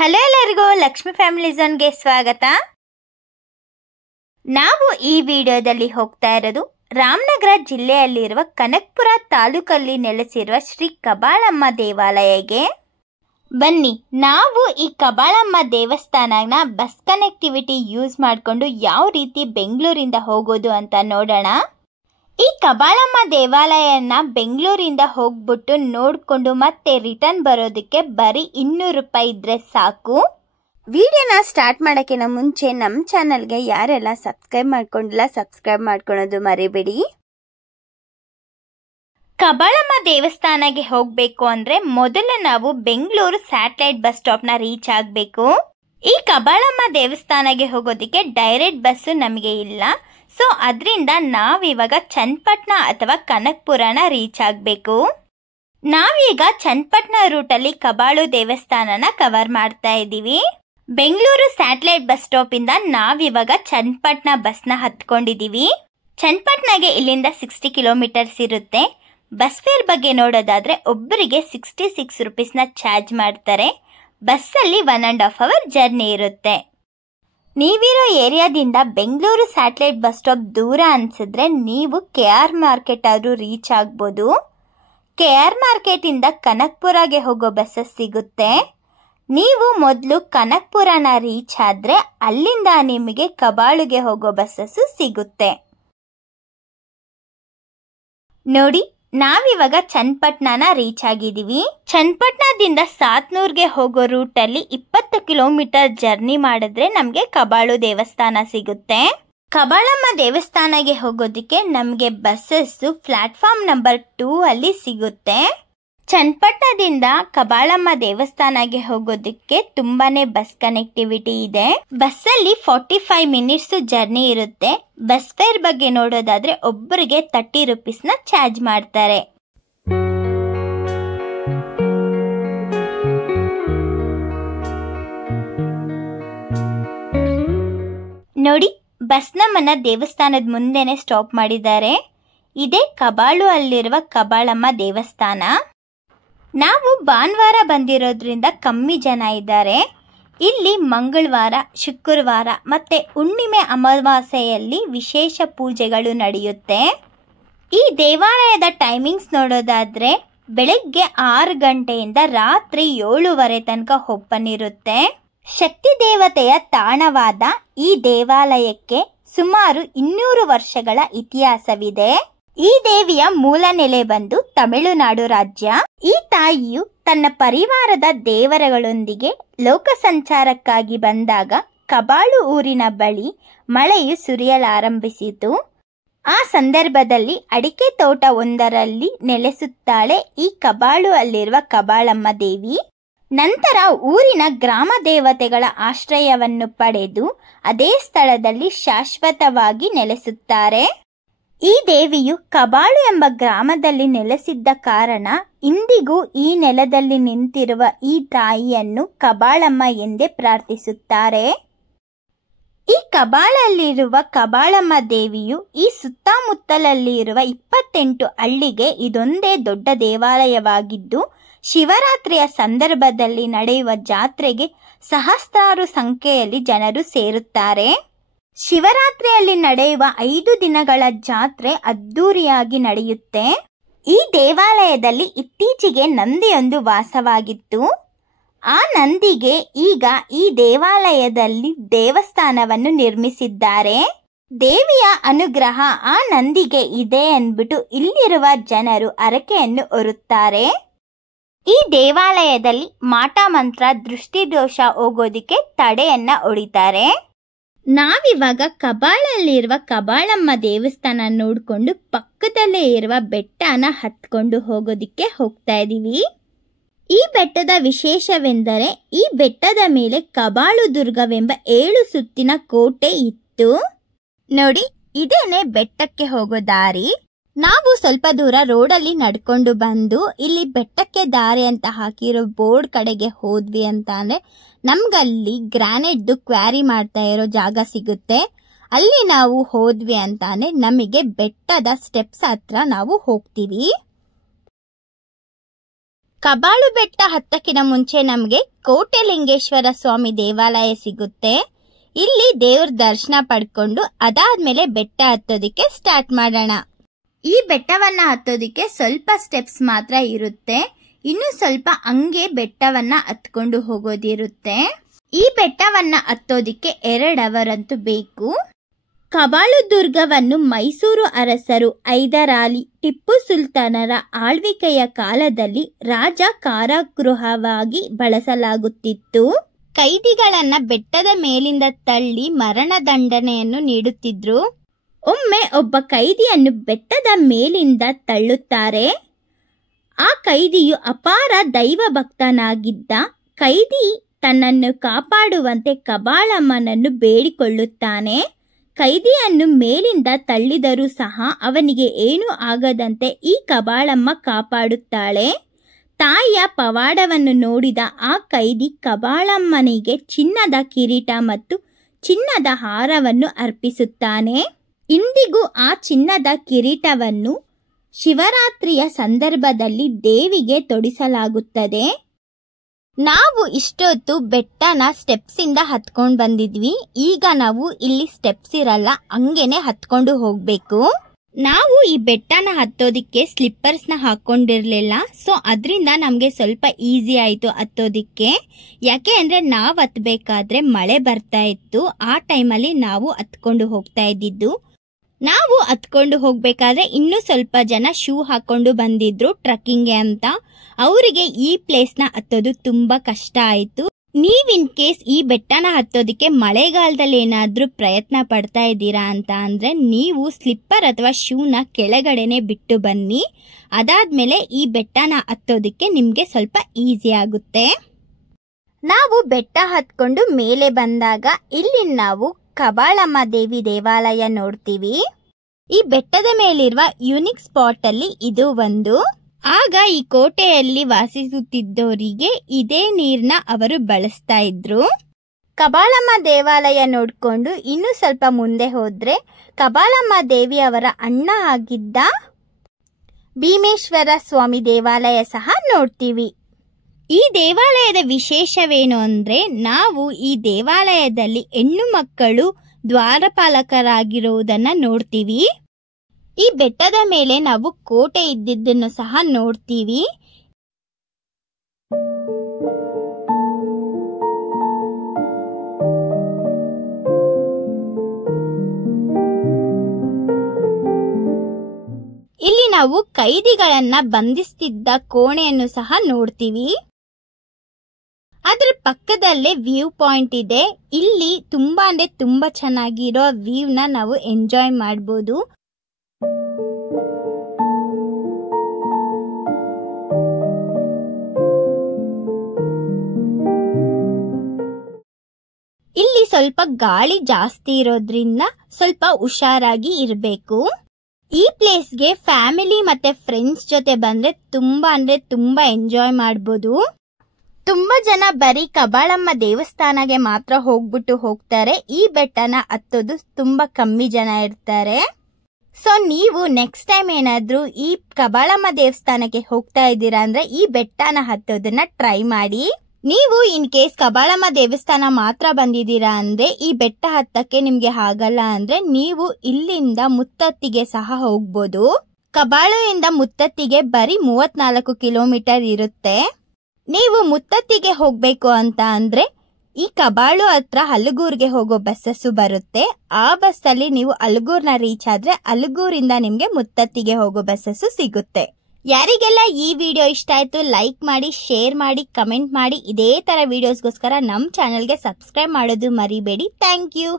Hello ಎಲ್ಲರಿಗೂ Lakshmi family ಝೋನ್ಗೆ ಸ್ವಾಗತ. ನಾವು ಈ ವಿಡಿಯೋದಲ್ಲಿ ಹೋಗ್ತಾ ಇರೋದು ರಾಮನಗರ ಜಿಲ್ಲೆಯಲ್ಲಿರುವ ಕನಕಪುರ ತಾಲೂಕಲ್ಲಿ ನೆಲೆಸಿರುವ ಶ್ರೀ ಕಬಾಳಮ್ಮ ದೇವಾಲಯಕ್ಕೆ. ಬನ್ನಿ ನಾವು ಈ ಕಬಾಳಮ್ಮ ದೇವಸ್ಥಾನನ ಬಸ್ ಕನೆಕ್ಟಿವಿಟಿ ಯೂಸ್ ಮಾಡಿಕೊಂಡು ಯಾವ ರೀತಿ ಬೆಂಗಳೂರಿಂದ ಹೋಗೋದು ಅಂತ ನೋಡೋಣ. ಈ ಕಬಾಳಮ್ಮ ದೇವಾಲಯನ ಬೆಂಗಳೂರಿಂದ ಹೋಗ್ಬಿಟ್ಟು ನೋಡಿಕೊಂಡು ಮತ್ತೆ ರಿಟರ್ನ್ ಬರೋದಕ್ಕೆ ಬರೀ 200 ರೂಪಾಯಿ ಇದ್ರೆ ಸಾಕು. ವಿಡಿಯೋನ ಸ್ಟಾರ್ಟ್ ಮಾಡೋಕ್ಕಿಂತ ಮುಂಚೆ ನಮ್ಮ ಚಾನಲ್ಗೆ ಯಾರೆಲ್ಲ ಸಬ್ಸ್ಕ್ರೈಬ್ ಮಾಡ್ಕೊಂಡಿಲ್ಲ ಸಬ್ಸ್ಕ್ರೈಬ್ ಮಾಡ್ಕೊಳ್ಳೋದು ಮರಿಬೇಡಿ. ಕಬಾಳಮ್ಮ ದೇವಸ್ಥಾನಕ್ಕೆ ಹೋಗಬೇಕು ಅಂದರೆ ಮೊದಲು ನಾವು ಬೆಂಗಳೂರು ಸ್ಯಾಟಲೈಟ್ ಬಸ್ ಸ್ಟಾಪ್ನ ರೀಚ್ ಆಗಬೇಕು. ಈ ಕಬಾಳಮ್ಮ ದೇವಸ್ಥಾನಕ್ಕೆ ಹೋಗೋದಕ್ಕೆ ಡೈರೆಕ್ಟ್ ಬಸ್ಸು ನಮಗೆ ಇಲ್ಲ. ಸೊ ಅದರಿಂದ ನಾವಿವಾಗ ಚನ್ನಪಟ್ಟಣ ಅಥವಾ ಕನಕಪುರನ ರೀಚ್ ಆಗಬೇಕು. ನಾವೀಗ ಚನ್ನಪಟ್ಟಣ ರೂಟಲ್ಲಿ ಕಬಾಳು ದೇವಸ್ಥಾನನ ಕವರ್ ಮಾಡ್ತಾ ಇದ್ದೀವಿ. ಬೆಂಗಳೂರು ಸ್ಯಾಟಲೈಟ್ ಬಸ್ ಸ್ಟಾಪಿಂದ ನಾವಿವಾಗ ಚನ್ನಪಟ್ಟಣ ಬಸ್ನ ಹತ್ಕೊಂಡಿದ್ದೀವಿ. ಚನ್ನಪಟ್ಟಣಗೆ ಇಲ್ಲಿಂದ 60 ಕಿಲೋಮೀಟರ್ಸ್ ಇರುತ್ತೆ. ಬಸ್ ಫೇರ್ ಬಗ್ಗೆ ನೋಡೋದಾದ್ರೆ ಒಬ್ಬರಿಗೆ 66 ರುಪೀಸ್ನ ಚಾರ್ಜ್ ಮಾಡ್ತಾರೆ. ಬಸ್ಸಲ್ಲಿ 1.5 ಅವರ್ ಜರ್ನಿ ಇರುತ್ತೆ. ನೀವಿರೋ ಏರಿಯಾದಿಂದ ಬೆಂಗಳೂರು ಸ್ಯಾಟಲೈಟ್ ಬಸ್ ಸ್ಟಾಪ್ ದೂರ ಅನ್ಸಿದ್ರೆ ನೀವು KR ಮಾರ್ಕೆಟ್ ಆದರೂ ರೀಚ್ ಆಗ್ಬೋದು. KR ಮಾರ್ಕೆಟಿಂದ ಕನಕಪುರಗೆ ಹೋಗೋ ಬಸ್ಸಸ್ ಸಿಗುತ್ತೆ. ನೀವು ಮೊದಲು ಕನಕಪುರನ ರೀಚ್ ಆದರೆ ಅಲ್ಲಿಂದ ನಿಮಗೆ ಕಬಾಳುಗೆ ಹೋಗೋ ಬಸ್ಸಸ್ಸು ಸಿಗುತ್ತೆ. ನೋಡಿ, ನಾವಿವಾಗ ಚನ್ನಪಟ್ಟಣನ ರೀಚ್ ಆಗಿದ್ದೀವಿ. ಚನ್ನಪಟ್ಟಣದಿಂದ ಸಾತ್ನೂರ್ಗೆ ಹೋಗೋ ರೂಟಲ್ಲಿ 20 ಕಿಲೋಮೀಟರ್ ಜರ್ನಿ ಮಾಡಿದ್ರೆ ನಮಗೆ ಕಬಾಳು ದೇವಸ್ಥಾನ ಸಿಗುತ್ತೆ. ಕಬಾಳಮ್ಮ ದೇವಸ್ಥಾನಕ್ಕೆ ಹೋಗೋದಕ್ಕೆ ನಮಗೆ ಬಸ್ಸಸ್ಸು ಪ್ಲಾಟ್ಫಾರ್ಮ್ ನಂಬರ್ 2 ಅಲ್ಲಿ ಸಿಗುತ್ತೆ. ಚನ್ನಪಟ್ಟಣದಿಂದ ಕಬಾಳಮ್ಮ ದೇವಸ್ಥಾನಕ್ಕೆ ಹೋಗೋದಕ್ಕೆ ತುಂಬಾನೇ ಬಸ್ ಕನೆಕ್ಟಿವಿಟಿ ಇದೆ. ಬಸ್ಸಲ್ಲಿ 45 ಮಿನಿಟ್ಸ್ ಜರ್ನಿ ಇರುತ್ತೆ. ಬಸ್ ಫೇರ್ ಬಗ್ಗೆ ನೋಡೋದಾದ್ರೆ ಒಬ್ಬರಿಗೆ 30 ರುಪೀಸ್ನ ಚಾರ್ಜ್ ಮಾಡ್ತಾರೆ. ನೋಡಿ, ಬಸ್ ನಮ್ಮನ್ನ ದೇವಸ್ಥಾನದ ಮುಂದೆನೆ ಸ್ಟಾಪ್ ಮಾಡಿದ್ದಾರೆ. ಇದೇ ಕಬಾಳು ಅಲ್ಲಿರುವ ಕಬಾಳಮ್ಮ ದೇವಸ್ಥಾನ. ನಾವು ಭಾನುವಾರ ಬಂದಿರೋದ್ರಿಂದ ಕಮ್ಮಿ ಜನ ಇದ್ದಾರೆ. ಇಲ್ಲಿ ಮಂಗಳವಾರ, ಶುಕ್ರವಾರ ಮತ್ತೆ ಹುಣ್ಣಿಮೆ ಅಮಾವಾಸ್ಯೆಯಲ್ಲಿ ವಿಶೇಷ ಪೂಜೆಗಳು ನಡೆಯುತ್ತೆ. ಈ ದೇವಾಲಯದ ಟೈಮಿಂಗ್ಸ್ ನೋಡೋದಾದ್ರೆ ಬೆಳಗ್ಗೆ 6 ಗಂಟೆಯಿಂದ ರಾತ್ರಿ 7:30 ತನಕ ಓಪನ್ ಇರುತ್ತೆ. ಶಕ್ತಿ ದೇವತೆಯ ತಾಣವಾದ ಈ ದೇವಾಲಯಕ್ಕೆ ಸುಮಾರು 200 ವರ್ಷಗಳ ಇತಿಹಾಸವಿದೆ. ಈ ದೇವಿಯ ಮೂಲ ನೆಲೆ ಬಂದು ತಮಿಳುನಾಡು ರಾಜ್ಯ. ಈ ತಾಯಿಯು ತನ್ನ ಪರಿವಾರದ ದೇವರುಗಳೊಂದಿಗೆ ಲೋಕ ಸಂಚಾರಕ್ಕಾಗಿ ಬಂದಾಗ ಕಬಾಳು ಊರಿನ ಬಳಿ ಮಳೆಯು ಸುರಿಯಲಾರಂಭಿಸಿತು. ಆ ಸಂದರ್ಭದಲ್ಲಿ ಅಡಿಕೆ ತೋಟ ಒಂದರಲ್ಲಿ ನೆಲೆಸುತ್ತಾಳೆ ಈ ಕಬಾಳು ಅಲ್ಲಿರುವ ಕಬಾಳಮ್ಮ ದೇವಿ. ನಂತರ ಊರಿನ ಗ್ರಾಮ ದೇವತೆಗಳ ಆಶ್ರಯವನ್ನು ಪಡೆದು ಅದೇ ಸ್ಥಳದಲ್ಲಿ ಶಾಶ್ವತವಾಗಿ ನೆಲೆಸುತ್ತಾರೆ. ಈ ದೇವಿಯು ಕಬಾಳು ಎಂಬ ಗ್ರಾಮದಲ್ಲಿ ನೆಲೆಸಿದ್ದ ಕಾರಣ ಇಂದಿಗೂ ಈ ನೆಲದಲ್ಲಿ ನಿಂತಿರುವ ಈ ತಾಯಿಯನ್ನು ಕಬಾಳಮ್ಮ ಎಂದೇ ಪ್ರಾರ್ಥಿಸುತ್ತಾರೆ. ಈ ಕಬಾಳಲ್ಲಿರುವ ಕಬಾಳಮ್ಮ ದೇವಿಯು ಈ ಸುತ್ತಮುತ್ತಲಲ್ಲಿ ಇರುವ 28 ಹಳ್ಳಿಗೆ ಇದೊಂದೇ ದೊಡ್ಡ ದೇವಾಲಯವಾಗಿದ್ದು, ಶಿವರಾತ್ರಿಯ ಸಂದರ್ಭದಲ್ಲಿ ನಡೆಯುವ ಜಾತ್ರೆಗೆ ಸಹಸ್ರಾರು ಸಂಖ್ಯೆಯಲ್ಲಿ ಜನರು ಸೇರುತ್ತಾರೆ. ಶಿವರಾತ್ರಿಯಲ್ಲಿ ನಡೆಯುವ 5 ದಿನಗಳ ಜಾತ್ರೆ ಅದ್ದೂರಿಯಾಗಿ ನಡೆಯುತ್ತೆ. ಈ ದೇವಾಲಯದಲ್ಲಿ ಇತ್ತೀಚೆಗೆ ನಂದಿಯೊಂದು ವಾಸವಾಗಿತ್ತು. ಆ ನಂದಿಗೆ ಈಗ ಈ ದೇವಾಲಯದಲ್ಲಿ ದೇವಸ್ಥಾನವನ್ನು ನಿರ್ಮಿಸಿದ್ದಾರೆ. ದೇವಿಯ ಅನುಗ್ರಹ ಆ ನಂದಿಗೆ ಇದೆ ಎಂದ್ಬಿಟ್ಟು ಇಲ್ಲಿರುವ ಜನರು ಹರಕೆಯನ್ನು ಹೊರುತ್ತಾರೆ. ಈ ದೇವಾಲಯದಲ್ಲಿ ಮಾಟ ಮಂತ್ರ, ದೃಷ್ಟಿದೋಷ ಹೋಗೋದಕ್ಕೆ ತಡೆಯನ್ನ ಹೊಡಿತಾರೆ. ನಾವಿವಾಗ ಕಬಾಳಲ್ಲಿರುವ ಕಬಾಳಮ್ಮ ದೇವಸ್ಥಾನ ನೋಡಿಕೊಂಡು ಪಕ್ಕದಲ್ಲೇ ಇರುವ ಬೆಟ್ಟನ ಹತ್ಕೊಂಡು ಹೋಗೋದಕ್ಕೆ ಹೋಗ್ತಾ ಇದ್ದೀವಿ. ಈ ಬೆಟ್ಟದ ವಿಶೇಷವೆಂದರೆ ಈ ಬೆಟ್ಟದ ಮೇಲೆ ಕಬಾಳು ದುರ್ಗವೆಂಬ 7 ಸುತ್ತಿನ ಕೋಟೆ ಇತ್ತು. ನೋಡಿ, ಇದೇನೆ ಬೆಟ್ಟಕ್ಕೆ ಹೋಗೋ ದಾರಿ. ನಾವು ಸ್ವಲ್ಪ ದೂರ ರೋಡಲ್ಲಿ ನಡ್ಕೊಂಡು ಬಂದು ಇಲ್ಲಿ ಬೆಟ್ಟಕ್ಕೆ ದಾರಿ ಅಂತ ಹಾಕಿರೋ ಬೋರ್ಡ್ ಕಡೆಗೆ ಹೋದ್ವಿ ಅಂತ ಅಂದ್ರೆ ನಮ್ಗಲ್ಲಿ ಗ್ರಾನೈಟ್ದು ಕ್ವಾರಿ ಮಾಡ್ತಾ ಇರೋ ಜಾಗ ಸಿಗುತ್ತೆ. ಅಲ್ಲಿ ನಾವು ಹೋದ್ವಿ ಅಂತಾನೆ ನಮಗೆ ಬೆಟ್ಟದ ಸ್ಟೆಪ್ಸ್ ಹತ್ರ ನಾವು ಹೋಗ್ತೀವಿ. ಕಬಾಳು ಬೆಟ್ಟ ಹತ್ತಕ್ಕಿಂತ ಮುಂಚೆ ನಮಗೆ ಕೋಟೆಲಿಂಗೇಶ್ವರ ಸ್ವಾಮಿ ದೇವಾಲಯ ಸಿಗುತ್ತೆ. ಇಲ್ಲಿ ದೇವ್ರ ದರ್ಶನ ಪಡ್ಕೊಂಡು ಅದಾದ್ಮೇಲೆ ಬೆಟ್ಟ ಹತ್ತೋದಿಕ್ಕೆ ಸ್ಟಾರ್ಟ್ ಮಾಡೋಣ. ಈ ಬೆಟ್ಟವನ್ನ ಹತ್ತೋದಿಕ್ಕೆ ಸ್ವಲ್ಪ ಸ್ಟೆಪ್ಸ್ ಮಾತ್ರ ಇರುತ್ತೆ. ಇನ್ನು ಸ್ವಲ್ಪ ಹಂಗೆ ಬೆಟ್ಟವನ್ನ ಹತ್ಕೊಂಡು ಹೋಗೋದಿರುತ್ತೆ. ಈ ಬೆಟ್ಟವನ್ನ ಹತ್ತೋದಿಕ್ಕೆ 2 ಅವರ್ ಅಂತೂ ಬೇಕು. ಕಬಾಳು ದುರ್ಗವನ್ನು ಮೈಸೂರು ಅರಸರು ಹೈದರಾಲಿ ಟಿಪ್ಪು ಸುಲ್ತಾನರ ಆಳ್ವಿಕೆಯ ಕಾಲದಲ್ಲಿ ರಾಜ ಕಾರಾಗೃಹವಾಗಿ ಬಳಸಲಾಗುತ್ತಿತ್ತು. ಕೈದಿಗಳನ್ನ ಬೆಟ್ಟದ ಮೇಲಿಂದ ತಳ್ಳಿ ಮರಣ ದಂಡನೆಯನ್ನು ನೀಡುತ್ತಿದ್ರು. ಒಮ್ಮೆ ಒಬ್ಬ ಕೈದಿಯನ್ನು ಬೆಟ್ಟದ ಮೇಲಿಂದ ತಳ್ಳುತ್ತಾರೆ. ಆ ಕೈದಿಯು ಅಪಾರ ದೈವ ಭಕ್ತನಾಗಿದ್ದ. ಕೈದಿ ತನ್ನನ್ನು ಕಾಪಾಡುವಂತೆ ಕಬಾಳಮ್ಮನನ್ನು ಬೇಡಿಕೊಳ್ಳುತ್ತಾನೆ. ಕೈದಿಯನ್ನು ಮೇಲಿಂದ ತಳ್ಳಿದರೂ ಸಹ ಅವನಿಗೆ ಏನೂ ಆಗದಂತೆ ಈ ಕಬಾಳಮ್ಮ ಕಾಪಾಡುತ್ತಾಳೆ. ತಾಯಿಯ ಪವಾಡವನ್ನು ನೋಡಿದ ಆ ಕೈದಿ ಕಬಾಳಮ್ಮನಿಗೆ ಚಿನ್ನದ ಕಿರೀಟ ಮತ್ತು ಚಿನ್ನದ ಹಾರವನ್ನು ಅರ್ಪಿಸುತ್ತಾನೆ. ಇಂದಿಗೂ ಆ ಚಿನ್ನದ ಕಿರೀಟವನ್ನು ಶಿವರಾತ್ರಿಯ ಸಂದರ್ಭದಲ್ಲಿ ದೇವಿಗೆ ತೊಡಿಸಲಾಗುತ್ತದೆ. ನಾವು ಇಷ್ಟೊತ್ತು ಬೆಟ್ಟನ ಸ್ಟೆಪ್ಸ್ ಇಂದ ಹತ್ಕೊಂಡು ಬಂದಿದ್ವಿ. ಈಗ ನಾವು ಇಲ್ಲಿ ಸ್ಟೆಪ್ಸ್ ಇರಲ್ಲ, ಹಂಗೇನೆ ಹತ್ಕೊಂಡು ಹೋಗ್ಬೇಕು. ನಾವು ಈ ಬೆಟ್ಟನ ಹತ್ತೋದಿಕ್ಕೆ ಸ್ಲಿಪ್ಪರ್ಸ್ನ ಹಾಕೊಂಡಿರ್ಲಿಲ್ಲ. ಸೊ ಅದರಿಂದ ನಮಗೆ ಸ್ವಲ್ಪ ಈಸಿ ಆಯಿತು ಹತ್ತೋದಿಕ್ಕೆ. ಯಾಕೆ ಅಂದರೆ ನಾವು ಹತ್ತಬೇಕಾದ್ರೆ ಮಳೆ ಬರ್ತಾ ಇತ್ತು. ಆ ಟೈಮಲ್ಲಿ ನಾವು ಹತ್ಕೊಂಡು ಹೋಗ್ತಾ ಇದ್ದಿದ್ದು. ನಾವು ಹತ್ಕೊಂಡು ಹೋಗ್ಬೇಕಾದ್ರೆ ಇನ್ನೂ ಸ್ವಲ್ಪ ಜನ ಶೂ ಹಾಕೊಂಡು ಬಂದಿದ್ರು ಟ್ರಕ್ಕಿಂಗ್ಗೆ ಅಂತ. ಅವರಿಗೆ ಈ ಪ್ಲೇಸ್ನ ಹತ್ತೋದು ತುಂಬ ಕಷ್ಟ ಆಯಿತು. ನೀವ್ ಇನ್ ಕೇಸ್ ಈ ಬೆಟ್ಟನ ಹತ್ತೋದಕ್ಕೆ ಮಳೆಗಾಲದಲ್ಲಿ ಏನಾದ್ರೂ ಪ್ರಯತ್ನ ಪಡ್ತಾ ಇದ್ದೀರಾ ಅಂತ ಅಂದ್ರೆ ನೀವು ಸ್ಲಿಪ್ಪರ್ ಅಥವಾ ಶೂನ ಕೆಳಗಡೆನೆ ಬಿಟ್ಟು ಬನ್ನಿ. ಅದಾದ್ಮೇಲೆ ಈ ಬೆಟ್ಟನ ಹತ್ತೋದಕ್ಕೆ ನಿಮ್ಗೆ ಸ್ವಲ್ಪ ಈಸಿ ಆಗುತ್ತೆ. ನಾವು ಬೆಟ್ಟ ಹತ್ಕೊಂಡು ಮೇಲೆ ಬಂದಾಗ ಇಲ್ಲಿ ನಾವು ಕಬಾಳಮ್ಮ ದೇವಿ ದೇವಾಲಯ ನೋಡ್ತೀವಿ. ಈ ಬೆಟ್ಟದ ಮೇಲಿರುವ ಯುನಿಕ್ ಸ್ಪಾಟ್ ಅಲ್ಲಿ ಇದು ಒಂದು. ಆಗ ಈ ಕೋಟೆಯಲ್ಲಿ ವಾಸಿಸುತ್ತಿದ್ದವರಿಗೆ ಇದೇ ನೀರ್ನ ಅವರು ಬಳಸ್ತಾ ಇದ್ರು. ಕಬಾಳಮ್ಮ ದೇವಾಲಯ ನೋಡ್ಕೊಂಡು ಇನ್ನು ಸ್ವಲ್ಪ ಮುಂದೆ ಹೋದ್ರೆ ಕಬಾಳಮ್ಮ ದೇವಿ ಅವರ ಅಣ್ಣ ಆಗಿದ್ದ ಭೀಮೇಶ್ವರ ಸ್ವಾಮಿ ದೇವಾಲಯ ಸಹ ನೋಡ್ತೀವಿ. ಈ ದೇವಾಲಯದ ವಿಶೇಷವೇನು ಅಂದ್ರೆ ನಾವು ಈ ದೇವಾಲಯದಲ್ಲಿ ಹೆಣ್ಣು ಮಕ್ಕಳು ದ್ವಾರಪಾಲಕರಾಗಿರುವುದನ್ನ ನೋಡ್ತೀವಿ. ಈ ಬೆಟ್ಟದ ಮೇಲೆ ನಾವು ಕೋಟೆ ಇದ್ದಿದ್ದನ್ನು ಸಹ ನೋಡ್ತೀವಿ. ಇಲ್ಲಿ ನಾವು ಕೈದಿಗಳನ್ನ ಬಂಧಿಸ್ತಿದ್ದ ಕೋಣೆಯನ್ನು ಸಹ ನೋಡ್ತೀವಿ. ಅದ್ರ ಪಕ್ಕದಲ್ಲೇ ವ್ಯೂ ಪಾಯಿಂಟ್ ಇದೆ. ಇಲ್ಲಿ ತುಂಬಾ ಅಂದ್ರೆ ತುಂಬಾ ಚೆನ್ನಾಗಿರೋ ವ್ಯೂನ ನಾವು ಎಂಜಾಯ್ ಮಾಡಬಹುದು. ಇಲ್ಲಿ ಸ್ವಲ್ಪ ಗಾಳಿ ಜಾಸ್ತಿ ಇರೋದ್ರಿಂದ ಸ್ವಲ್ಪ ಹುಷಾರಾಗಿ ಇರಬೇಕು. ಈ ಪ್ಲೇಸ್ಗೆ ಫ್ಯಾಮಿಲಿ ಮತ್ತೆ ಫ್ರೆಂಡ್ಸ್ ಜೊತೆ ಬಂದ್ರೆ ತುಂಬಾ ಎಂಜಾಯ್ ಮಾಡಬಹುದು. ತುಂಬಾ ಜನ ಬರೀ ಕಬಾಳಮ್ಮ ದೇವಸ್ಥಾನಕ್ಕೆ ಮಾತ್ರ ಹೋಗ್ತಾರೆ. ಈ ಬೆಟ್ಟನ ಹತ್ತೋದು ತುಂಬಾ ಕಮ್ಮಿ ಜನ ಇರ್ತಾರೆ. ಸೊ ನೀವು ನೆಕ್ಸ್ಟ್ ಟೈಮ್ ಏನಾದ್ರೂ ಈ ಕಬಾಳಮ್ಮ ದೇವಸ್ಥಾನಕ್ಕೆ ಹೋಗ್ತಾ ಇದ್ದೀರಾ ಅಂದ್ರೆ ಈ ಬೆಟ್ಟನ ಹತ್ತೋದನ್ನ ಟ್ರೈ ಮಾಡಿ. ನೀವು ಇನ್ ಕೇಸ್ ಕಬಾಳಮ್ಮ ದೇವಸ್ಥಾನ ಮಾತ್ರ ಬಂದಿದ್ದೀರಾ ಅಂದ್ರೆ ಈ ಬೆಟ್ಟ ಹತ್ತಕ್ಕೆ ನಿಮ್ಗೆ ಆಗಲ್ಲ ಅಂದ್ರೆ ನೀವು ಇಲ್ಲಿಂದ ಮುತ್ತತ್ತಿಗೆ ಸಹ ಹೋಗ್ಬೋದು. ಕಬಾಳುವಿಂದ ಮುತ್ತತ್ತಿಗೆ ಬರೀ 34 ಕಿಲೋಮೀಟರ್ ಇರುತ್ತೆ. ನೀವು ಮುತ್ತತ್ತಿಗೆ ಹೋಗ್ಬೇಕು ಅಂತ ಅಂದ್ರೆ ಈ ಕಬಾಳು ಹತ್ರ ಹಲಗೂರ್ಗೆ ಹೋಗೋ ಬಸ್ಸಸ್ ಬರುತ್ತೆ. ಆ ಬಸ್ ಅಲ್ಲಿ ನೀವು ಹಲಗೂರ್ನ ರೀಚ್ ಆದ್ರೆ ಹಲಗೂರಿಂದ ನಿಮ್ಗೆ ಮುತ್ತತ್ತಿಗೆ ಹೋಗೋ ಬಸ್ಸಸ್ ಸಿಗುತ್ತೆ. ಯಾರಿಗೆಲ್ಲ ಈ ವಿಡಿಯೋ ಇಷ್ಟ ಆಯ್ತು ಲೈಕ್ ಮಾಡಿ, ಶೇರ್ ಮಾಡಿ, ಕಮೆಂಟ್ ಮಾಡಿ. ಇದೇ ತರ ವಿಡಿಯೋಸ್ಗೋಸ್ಕರ ನಮ್ಮ ಚಾನೆಲ್ಗೆ ಸಬ್ಸ್ಕ್ರೈಬ್ ಮಾಡೋದು ಮರಿಬೇಡಿ. Thank you.